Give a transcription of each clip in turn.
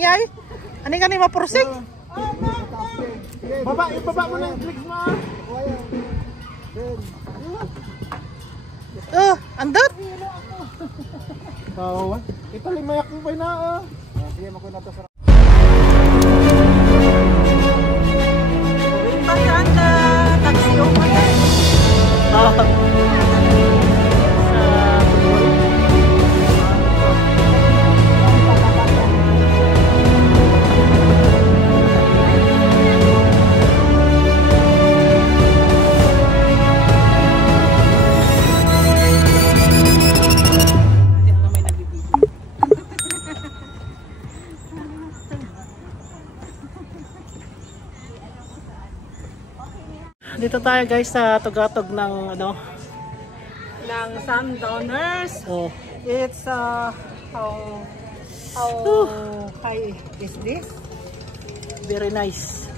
Yay. Ani ka ni mapursik? Ibaba mo na yung clicks mo. Andot. Ipalimayak mo pa na. Sige, makuha na to sa... Maganda. Taxi over there. Dito tayo guys sa tugatog ng ano ng Sundowners. It's how high is this? Very nice.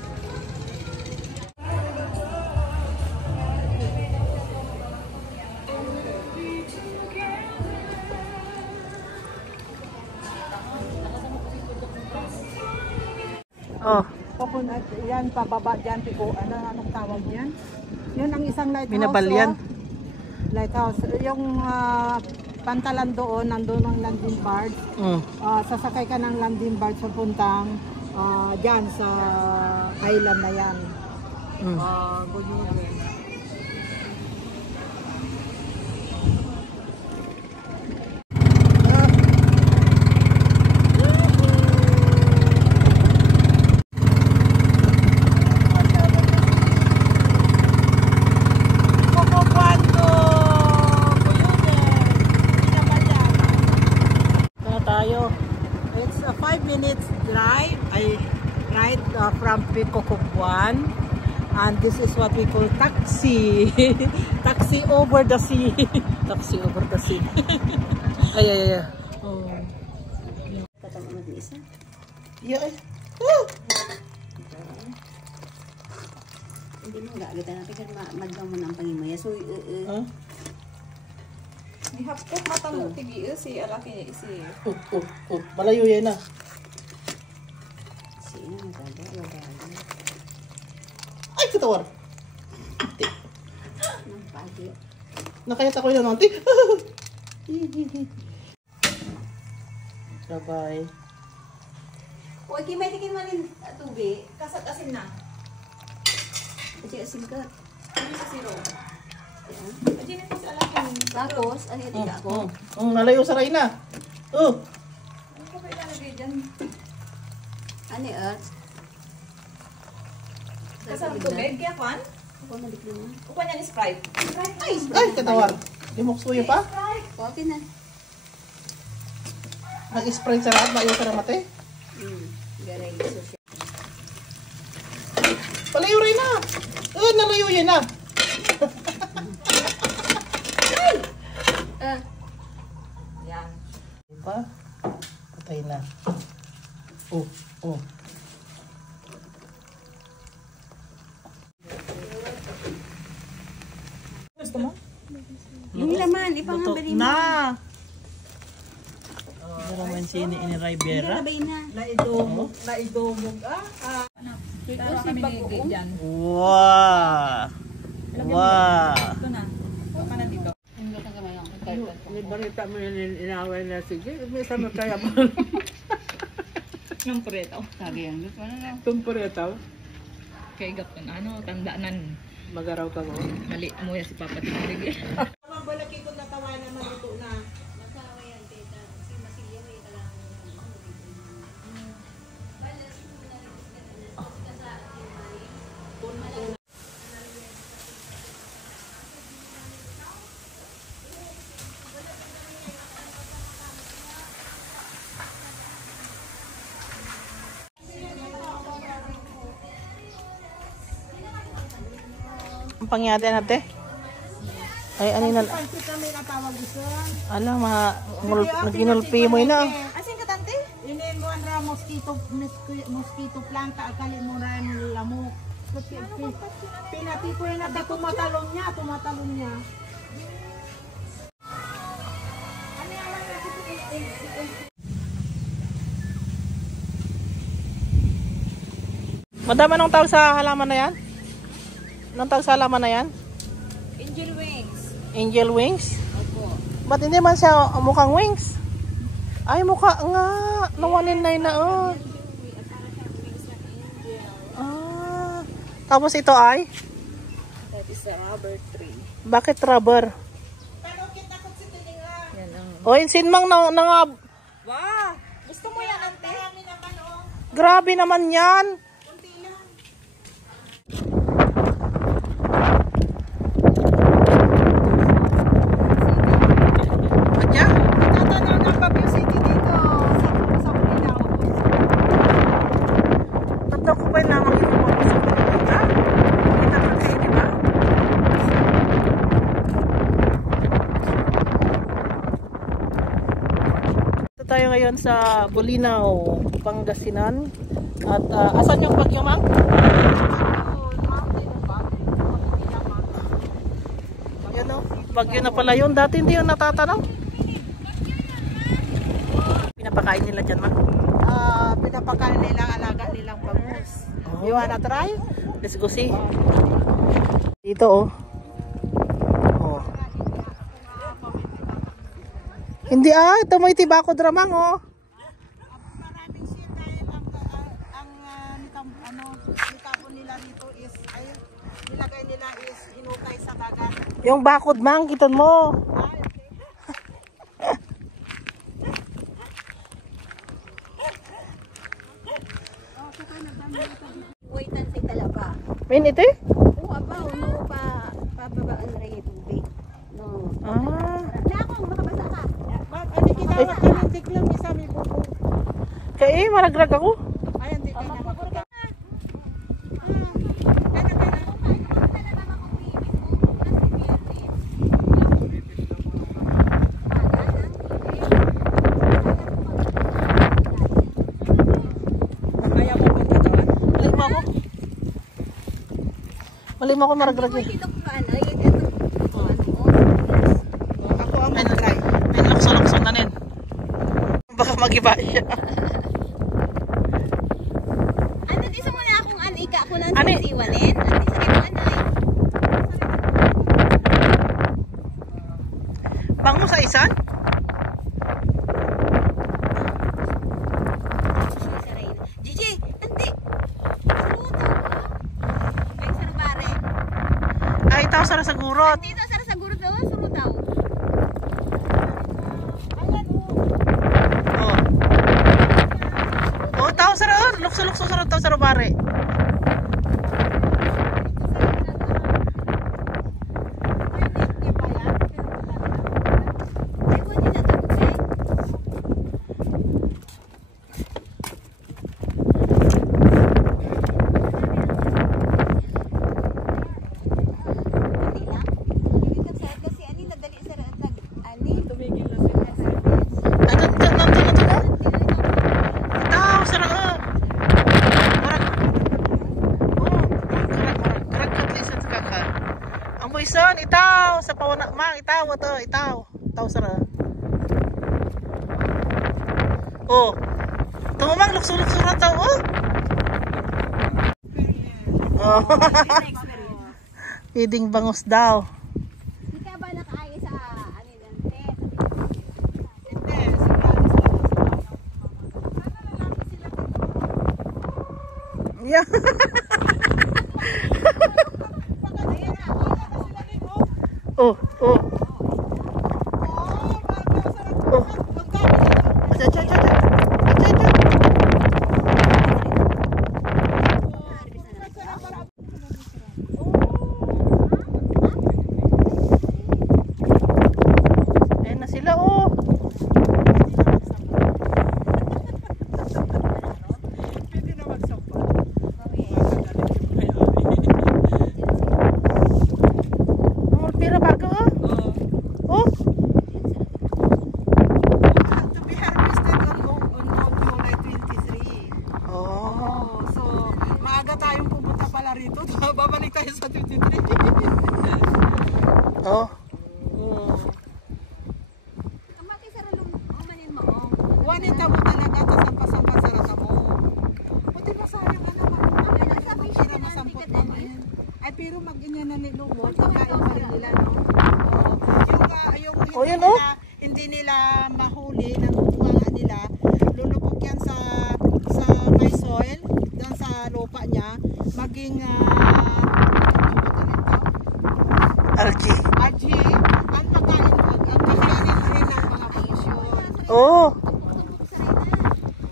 Coconut, yan, pababa dyan, piko, anong tawag yan? Yun ang isang lighthouse. Minabalyan. Lighthouse. Yung pantalan doon, nandun ang landing barge. Sasakay ka ng landing barge papuntang dyan sa island na yan. Good morning. From Cocobuan, and this is what we call taxi. Taxi over the sea. Taxi over the sea. Ay. Katama mo din isa? Yeah. Hindi mo gagatan natin kasi madlang mo na ang pangimaya. So, Nihapot mata mo tigi si alaki si. Malayo yan na. Ay, katawar. Nakayat ako yun, auntie. Bye-bye. Huwag may tikin man yung tubig. Kasat asin na. Kasi asin ka. Ano sa zero? Aji na si alaki. Tapos, ano yung tiga ko? Nalayo sa Reyna. Ano ko ba ilalagay dyan? Ano yun? Kasama tubig, kaya kwan? Ako nalik naman. Kukuha niya ni Sprite. Ay, katawar. Di mo kusuyo pa? Okay na. Nag-spray sa lahat, maayo ka na mate. Garay. Palayo Reyna. Nalayo yan na. Yan. Pa? Patay na. Gusto mo? Yung laman, ipangabali mo. Na! Naman sini ini Ribera. Labay na. Naidomog. Tara kami ni dyan. Wow! Wow! Ito na. Baka na dito. May barita mo yung inaway na sige. May sama kaya mo. Ng pretaw. Sabi yan. Tumporetaw. Kay gapon. Tandaanan. Magaraw ka mo. Mali mo yan si Papa Tigrig. Balaki ko natawa na maluto na. Ang pangyari natin. Ay, ano na? Kami natawag dito. Alam, naginulpi mo na. Asin ka tante? Ini mo ang mosquito planta. Akali mo na yung lamok. Pinati ko yun natin. Tumatalon niya. Madam, anong tawag sa halaman na yan? Anong tawag sa halaman na yan? Angel wings. Angel wings? Opo. Ba't hindi man siya mukhang wings? Ay, mukha nga. Nawaninay na oh. Para siyang wings ng angel. Ah. Tapos ito ay? That is a rubber tree. Bakit rubber? Yan ang... O, insinmang na nga. Wow! Gusto mo yan, ante? Grabe naman yan. Adya? Tatanaw ng Baguio City dito sa Bulinaw. Ba't ako ba lamang ito po sa pupunta? Kita ka kayo, di ba? Ito tayo ngayon sa Bulinaw, Pangasinan. At asan yung Bagyo, Mang? Yan o, Bagyo na pala yun. Dati hindi yun natatanaw. Pinapakain nila dyan, Mang? Pinapakain nilang alaga nilang bangus. Oh. You wanna try? Let's go see. Dito oh. Oh. Hindi ito may tibako dramang oh. Maraming shit dahil ang nitapon nila dito is ay nilagay nila is hinukay sa dagat. Yung bakod mang kiton mo. Wait and see talaba. Min ito eh? Oo, abaw, no, pababaan na rin yung tubig. No. Ah. Na ako, makabasa ka. Ano ginawa ka ng tiglang isa may bubo. Kaya maragrag ako. Ay, hindi ka na makuha. Kaya mo punta doon? Malima ako. Malima ako maragrag eh. Ito kung ano, ito. Ako ang mag-try. Ay lakso-lakso na nin. Baka magiba siya. Ano, di sa muna akong anika ako ng Ani? sisiwanin. Ano, di sa kayo anay. Bango sa isan? Gigi, hindi. Saludo. Ay, sarubare. Ay tao sara sa gurot. Dito, sara sa guro daw, saludaw. Oh. Oh tao sara lukso-lukso sara tao sara bare. Ay, pwede na ito, okay? Hindi lang. Dito sa kasi ani nadali sa ani. Tumigil na sila sa Tao sara oh. Marag. Oh, karag at least sa kaka. Ang buison itaw sa pawana mang itaw to, itaw. Itaw sara. Oh. Tumamang lukso-lukso ra taw oh. Oh. Feeding bangus daw. Di ka ba nakaayo sa ani dante? Hindi, sigurado sila. Yeah. Oh, oh. Oh. Acha, acha, acha. Acha, acha. Ayan na sila oh. Pwede na magsampa. Ang pira bago oh. Oh. To be harvested on July 23. Oh. So, maaga tayong pumunta pala rito. Babalik tayo sa 23. Oh. Kamati sa ralong umanin mo. Wanita mo talaga ito sa pasang-pasarata mo. Buti na sayang ka naman. pero mag-inya na nilo mo. Kakain pa rin nila, no? Yung Oh, yun, oh. hindi nila mahuli ng bunga nila, lulubog yan sa my soil, doon sa lupa niya, maging Archie. Aji, ang pagkain rin ng mga polusyon. Oh.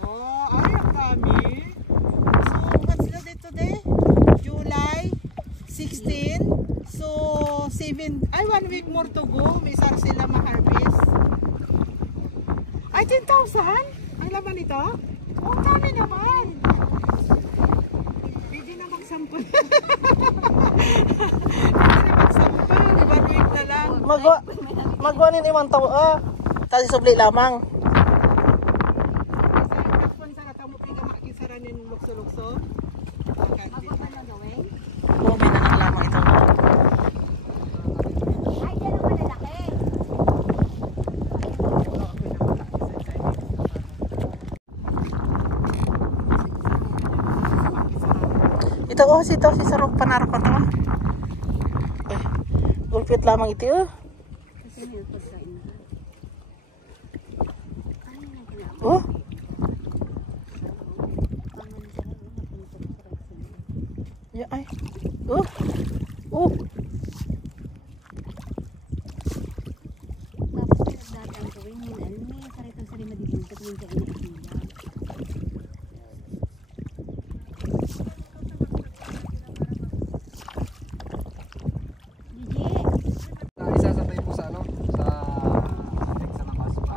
Oh, ay, ang dami. So, what's the date today? July 16. So, 1 week more to go. May start sila ma-harvest. Ay, 10,000? Ang laman ito? Oh, ang dami naman. Pwede na magsampol. Pwede na magsampol. 1 week na lang. Magwa nin imang tao. Tadi subli lamang. Kapon sa katamo piga makisaranin lukso-lukso. Oh, may nanang lamang ito. Ay, yan ang malalaki. Ito oh, si Sarong panaro ko to. Eh, gulpit lamang ito oh. Oh. Ya ay. Oh. Oh. Tapos nagdatang gawin mo na may karitang sari madibuntot yung kain na ilang. Isa sa tayo po sa ano, sa lakas pa.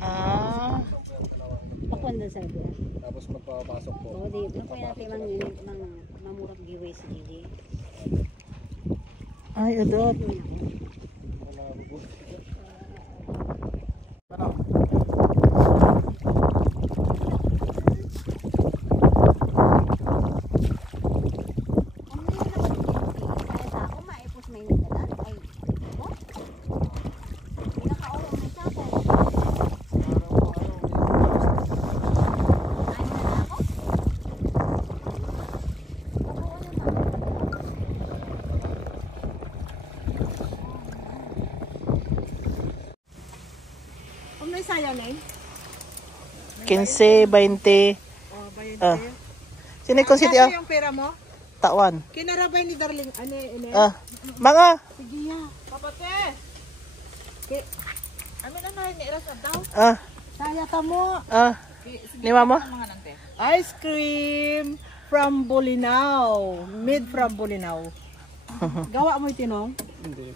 Ah. Pakuan doon sa buwan. Tapos magpapasok po. Oo, di. Nakuha natin mamurag giveaway si Gigi. Ay, adot. Kung may sayang na 15, 20. oh, bayan Ah. tayo. Sino ko si Kasi yung pera mo, Tawan. kinarabay ni Darling, ine. Mga. Sige ya. Kapate. Ano na ni iras daw? Saya ta mo. Ni mama? Ice cream from Bolinao. Made from Bolinao. Gawa mo itinong? Hindi.